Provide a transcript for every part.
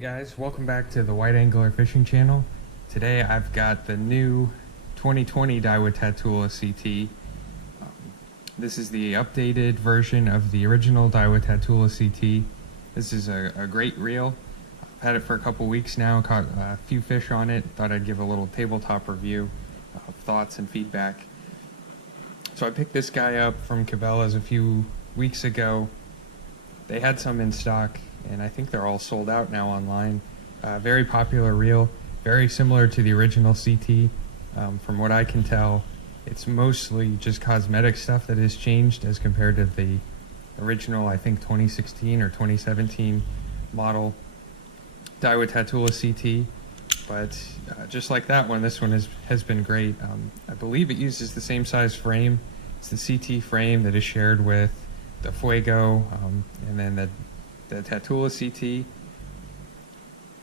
Hey guys, welcome back to the White Angler Fishing Channel. Today I've got the new 2020 Daiwa Tatula CT. This is the updated version of the original Daiwa Tatula CT. This is a great reel. I've had it for a couple weeks now, caught a few fish on it. Thought I'd give a little tabletop review of thoughts and feedback. So I picked this guy up from Cabela's a few weeks ago. They had some in stock, and I think they're all sold out now online. Very popular reel, very similar to the original CT. From what I can tell, it's mostly just cosmetic stuff that has changed as compared to the original, I think 2016 or 2017 model Daiwa Tatula CT. But just like that one, this one has been great. I believe it uses the same size frame. It's the CT frame that is shared with the Fuego and then the Tatula CT.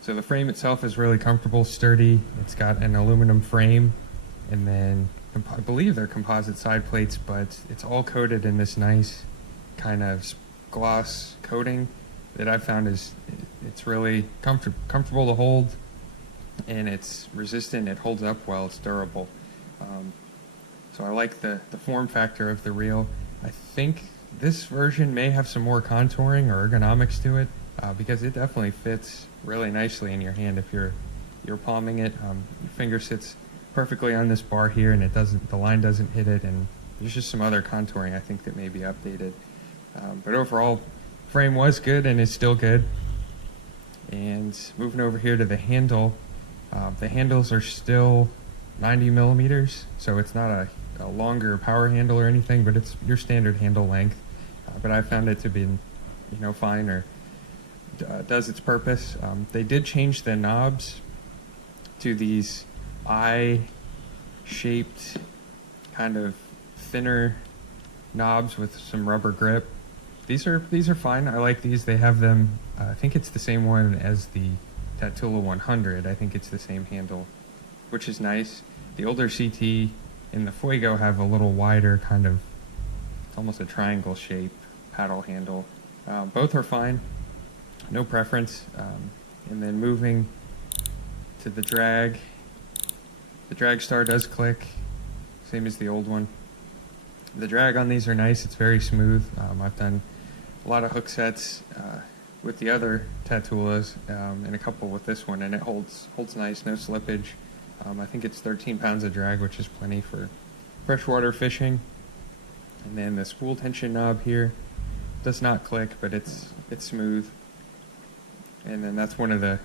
So the frame itself is really comfortable, sturdy. It's got an aluminum frame, and then I believe they're composite side plates, but it's all coated in this nice kind of gloss coating that I found it's really comfortable to hold, and it's resistant. It holds up well. It's durable. So I like the form factor of the reel. I think this version may have some more contouring or ergonomics to it, because it definitely fits really nicely in your hand if you're palming it. Your finger sits perfectly on this bar here, and the line doesn't hit it, and there's just some other contouring I think that may be updated. But overall, frame was good and is still good. And moving over here to the handle, the handles are still 90 millimeters, so it's not a longer power handle or anything, but it's your standard handle length. But I found it to be, fine, or does its purpose. They did change the knobs to these eye-shaped, kind of thinner knobs with some rubber grip. These are fine. I like these. They have them. I think it's the same one as the Tatula 100. I think it's the same handle, which is nice. The older CT and the Fuego have a little wider kind of, it's almost a triangle shape paddle handle. Both are fine, no preference. And then moving to the drag star does click, same as the old one. The drag on these are nice. It's very smooth. I've done a lot of hook sets with the other Tatulas and a couple with this one, and it holds nice, no slippage. I think it's 13 pounds of drag, which is plenty for freshwater fishing. And then the spool tension knob here does not click, but it's smooth. And then that's one of the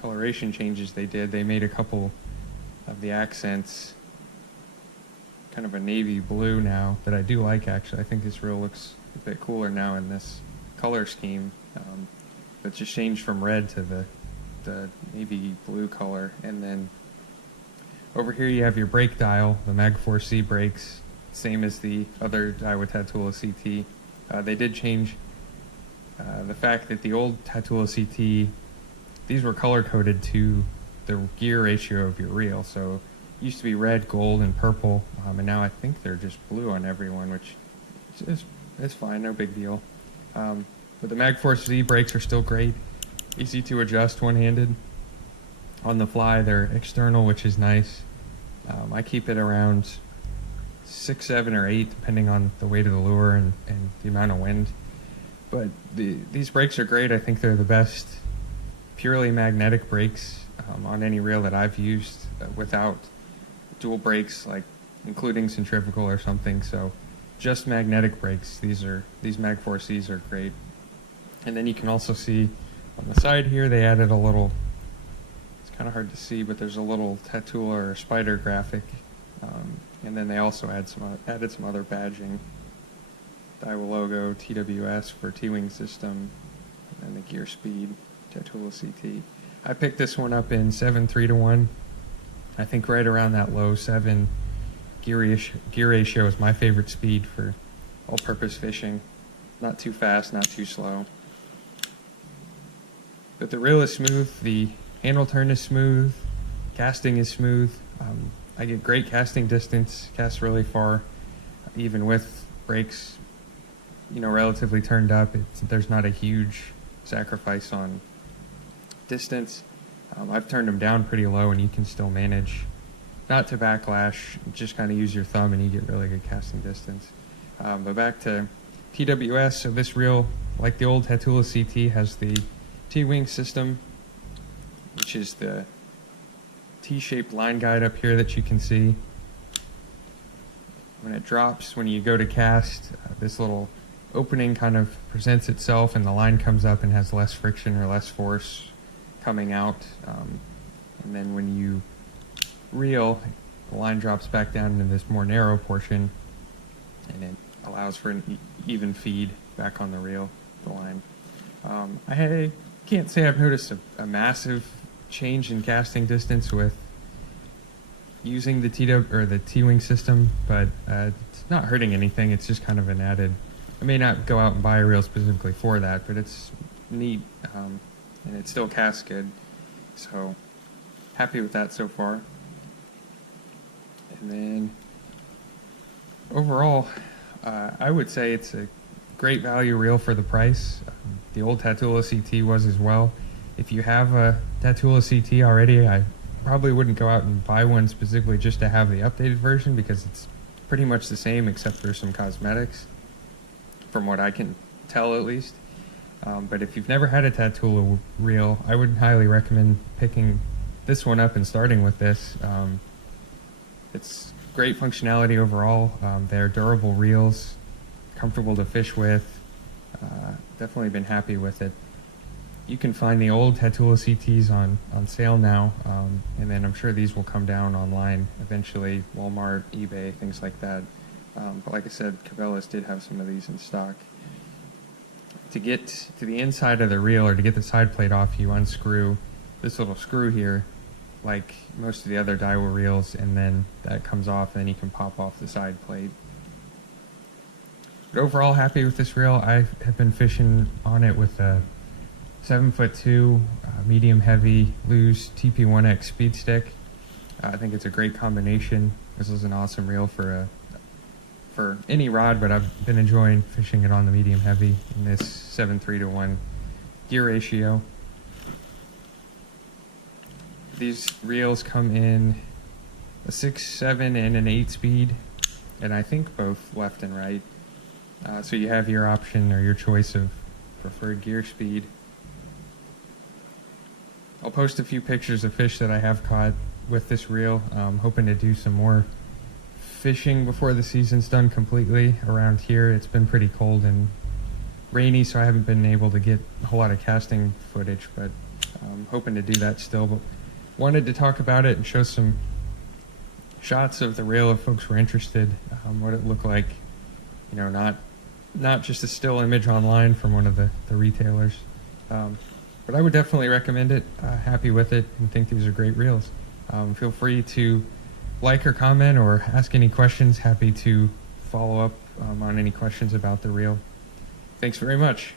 coloration changes they did. They made a couple of the accents kind of a navy blue now that I do like, actually. I think this reel looks a bit cooler now in this color scheme. But just changed from red to the navy blue color. And then over here you have your brake dial, the Mag 4C brakes, same as the other Daiwa Tatula CT. They did change the fact that the old Tatula CT, these were color-coded to the gear ratio of your reel. So it used to be red, gold, and purple, and now I think they're just blue on everyone, which is fine, no big deal. But the Mag 4C brakes are still great, easy to adjust one-handed. On the fly, they're external, which is nice. I keep it around 6, 7, or 8, depending on the weight of the lure and the amount of wind. But these brakes are great. I think they're the best purely magnetic brakes on any reel that I've used without dual brakes, like including centrifugal or something. So just magnetic brakes. These Mag 4Cs are great. And then you can also see on the side here they added a little, kind of hard to see, but there's a little Tatula or spider graphic, and then they also added some other badging. Daiwa logo, TWS for T-wing system, and the gear speed, Tatula CT. I picked this one up in 7:3:1. I think right around that low 7 gear ratio is my favorite speed for all-purpose fishing. Not too fast, not too slow. But the reel is smooth. The handle turn is smooth, casting is smooth. I get great casting distance, cast really far, even with brakes, relatively turned up. There's not a huge sacrifice on distance. I've turned them down pretty low, and you can still manage not to backlash, just kind of use your thumb and you get really good casting distance. But back to TWS, so this reel, like the old Tatula CT, has the T-wing system, which is the T-shaped line guide up here that you can see. When it drops, when you go to cast, this little opening kind of presents itself and the line comes up and has less friction or less force coming out. And then when you reel, the line drops back down into this more narrow portion, and it allows for an even feed back on the reel, the line. I can't say I've noticed a massive change in casting distance with using the T-wing system, but it's not hurting anything. It's just kind of an added. I may not go out and buy a reel specifically for that, but it's neat, and it still casts good. So happy with that so far. And then overall, I would say it's a great value reel for the price. The old Tatula CT was as well. If you have a Tatula CT already, I probably wouldn't go out and buy one specifically just to have the updated version, because it's pretty much the same except for some cosmetics, from what I can tell at least. But if you've never had a Tatula reel, I would highly recommend picking this one up and starting with this. It's great functionality overall. They're durable reels, comfortable to fish with. Definitely been happy with it. You can find the old Tatula CTs on sale now, and then I'm sure these will come down online eventually, Walmart, eBay, things like that. But like I said, Cabela's did have some of these in stock. To get to the inside of the reel, or to get the side plate off, you unscrew this little screw here, like most of the other Daiwa reels, and then that comes off, and then you can pop off the side plate. But overall, happy with this reel. I have been fishing on it with a 7'2", medium heavy Lew's TP1X speed stick. I think it's a great combination. This is an awesome reel for any rod, but I've been enjoying fishing it on the medium heavy in this 7:3:1 gear ratio. These reels come in a 6, 7, and an 8 speed, and I think both left and right. So you have your option or your choice of preferred gear speed. I'll post a few pictures of fish that I have caught with this reel. I'm hoping to do some more fishing before the season's done completely around here. It's been pretty cold and rainy, so I haven't been able to get a whole lot of casting footage, but I'm hoping to do that still. But wanted to talk about it and show some shots of the reel if folks were interested, what it looked like, you know, not just a still image online from one of the retailers. But I would definitely recommend it. Happy with it and think these are great reels. Feel free to like or comment or ask any questions. Happy to follow up on any questions about the reel. Thanks very much.